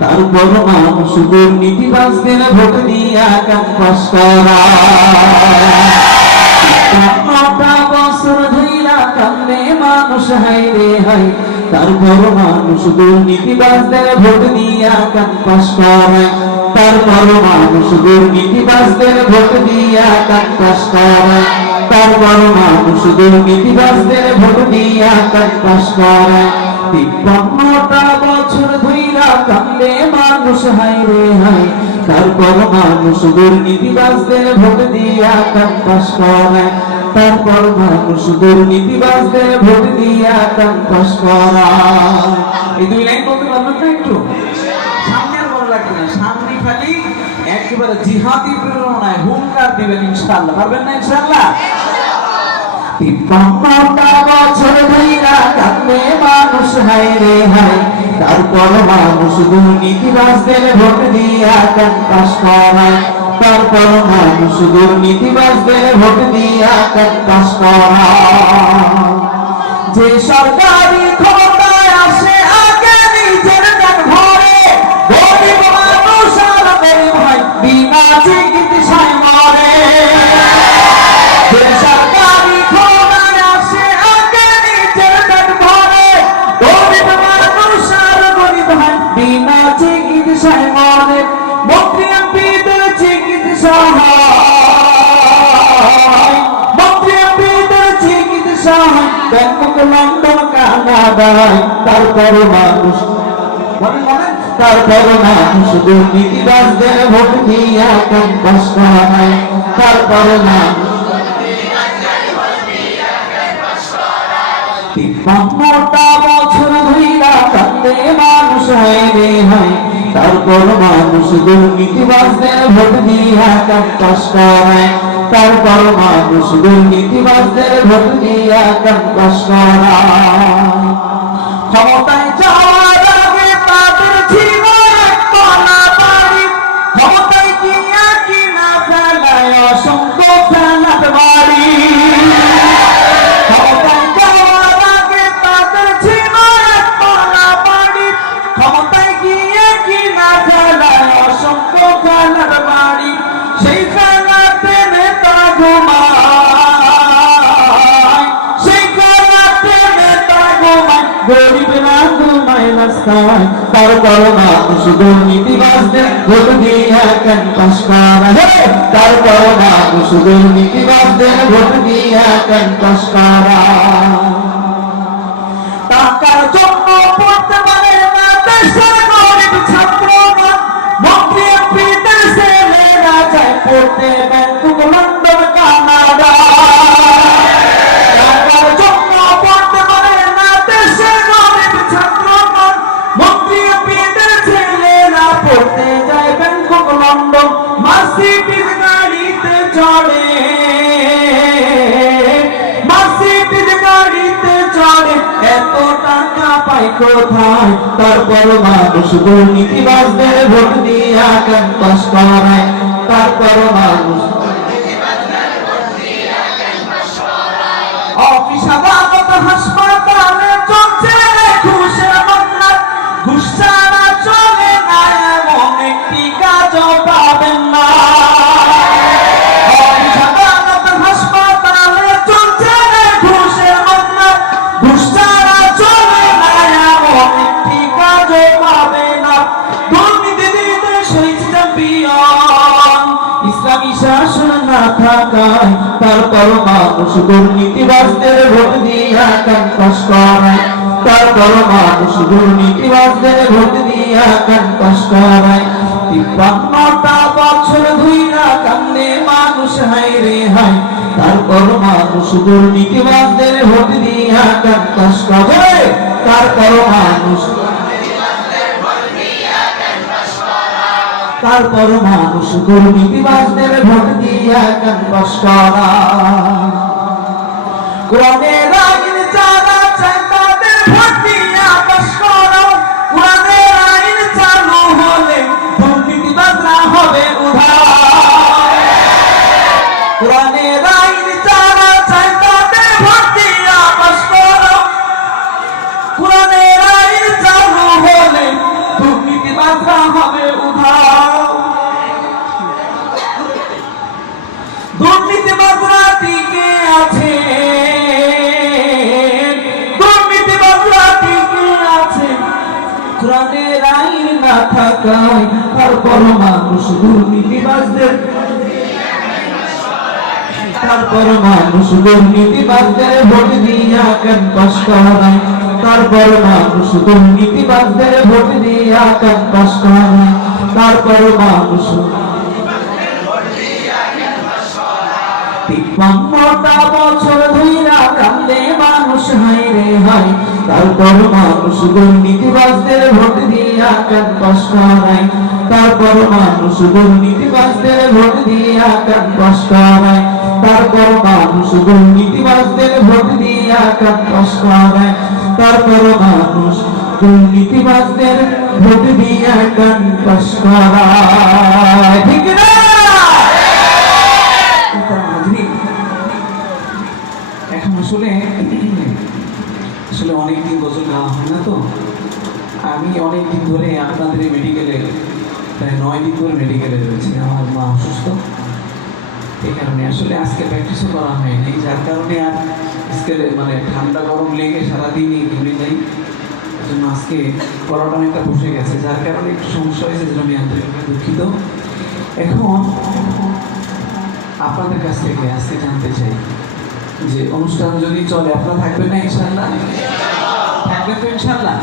তারপর মানুষ দুর্নীতিবাজদের ভোট দিয়া করা বছর ধইরা কান্দে মানুষ তারপর মানুষ ভোট দিয়া তারপর মানুষ ভোট দিয়া করায়। তারপর মানুষ ভোট দিয়া তিপ্পান্নটা বছর ধইরা কান্দে মানুষ হাই রে হাই তারপর মানুষ দুর্নীতিবাজদের ভোট দিয়া ক্যাম্পাস করায়। তারপর মানুষ দুর্নীতিবাজদের ভোট দিয়া ক্যাম্পাস করায়। এই দুই লাইন বলতে পারবেন না একটু? সামনে আর বড় লাগবে না। সামনে খালি একেবারে জিহাদি প্রেরণায় হুঙ্কার দিবেন ইনশাআল্লাহ। পারবেন না ইনশাআল্লাহ? মানুষ হায় রে হাই তারপর মানুষ দুর্নীতিবাজদের ভোট দিয়া ক্যাম্পাস করায়। তারপর ভোট দিয়া যে সরকারি ক্ষমতায় তারপর মানুষ তারপর মানুষ দুর্নীতিবাজদের ভোট দিয়া করায় তারপর মানুষ মানুষ হয় রে হয় তারপর মানুষ দুর্নীতিবাজদের ভোট দিয়া ক্যাম্পাস করায় তারপর মানুষ দুর্নীতিবাসদের ভোট দিয়া ক্যাম্পাস করা ক্ষমতায় রাস্তায় তারপর মানুষ দুর্নীতিবাজদের ভোট দিয়া ক্যাম্পাস করা তার তারপর মানুষ দুর্নীতিবাজদের ভোট দিয়া ক্যাম্পাস করা পাই কোথায়? তারপর মানুষ দুর্নীতিবাজদের ভোট দিয়া ক্যাম্পাস করায়। তারপর মানুষ ইসলামী শাসন না থাকায় তারপর মানুষ দুর্নীতিবাজদের ভোট দিয়া ক্যাম্পাস করায় তারপর মানুষ দুর্নীতিবাজদের ভোট দিয়া ক্যাম্পাস করায় তিপ্পান্নটা বছর ধুইরা কান্দে মানুষ হাই রে হাই তারপর মানুষ দুর্নীতিবাজদের ভোট দিয়া ক্যাম্পাস করে। তারপর মানুষ তারপর মানুষ দুর্নীতিবাজদের ভোট দিয়া ভোট পাস করো। হলে হবে কোরআনের আইন না থাকায় তারপর মানুষ দুর্নীতিবাজদের। তারপর মানুষ দুর্নীতিবাজদের ভোট দিয়া ক্যাম্পাস তারপর মানুষ ভোট দিয়া ক্যাম্পাস তারপর মানুষ বছর কান্দে মানুষ হাইরে হাই তারপর মানুষ দুর্নীতিবাজদের ভোট দিয়া ক্যাম্পাস করায়। তারপর মানুষ দুর্নীতিবাজদের ভোট দিয়া ক্যাম্পাস করায়। তারপর মানুষ দুর্নীতিবাজদের ভোট দিয়া ক্যাম্পাস করায়। তারপর মানুষ দুর্নীতিবাজদের ভোট দিয়া ক্যাম্পাস করায়। ঠিক না? এখন আসলে আসলে অনেকদিন গোসল নেওয়া হয় না তো। আমি অনেক দিন ধরে আপনাদের এই মেডিকেলে প্রায় নয় দিন ধরে মেডিকেলে রয়েছি। আমার মা অসুস্থ। এই কারণে আসলে আজকে প্র্যাকটিসও করা হয়নি। যার কারণে আর আজকে মানে ঠান্ডা গরম লেগে সারাদিনই ঘুরে যাই। জন্য আজকে গলাটা অনেকটা বসে গেছে। যার কারণে একটু সমস্যা হয়েছে যেন আমি আন্তরিকভাবে দুঃখিত। এখন আপনাদের কাছ থেকে আজকে জানতে চাই। যে অনুষ্ঠান যদি চলে আপনারা থাকবেন না ইনশাল্লাহ? থাকবেন তো ইনশাল্লাহ?